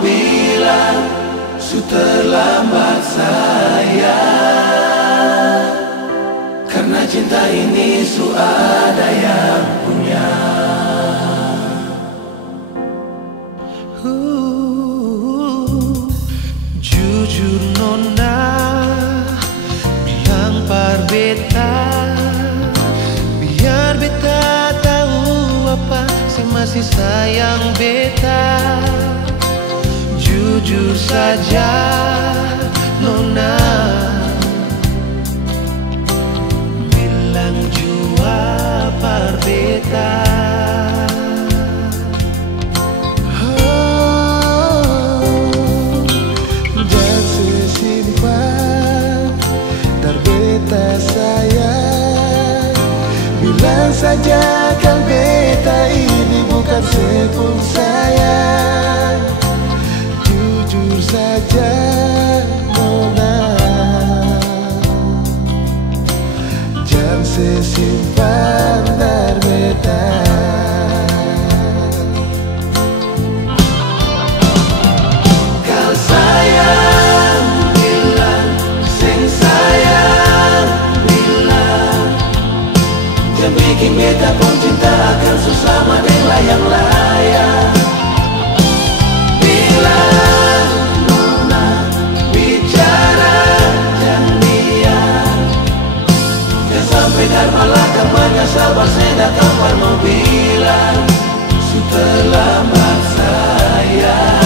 bilang su terlambat sayang, karena cinta ini su ada yang punya. Jujur nona bilang par beta, biar beta tahu apa sih masih sayang beta. Jujur saja nona, bilang jua par beta. Sayang, bilang saja kan beta ini bukan sepung sayang. Jujur saja nona, jangan sesimpan dar beta. Kau sayang bilang, sing sayang bilang, jangan bikin beta pun cinta akan sesama dan layang-layang. Bilang nona, bicara jangan diam, jangan sampai dar malaka menyesal bersedak kapan mau bilang su terlambat sayang.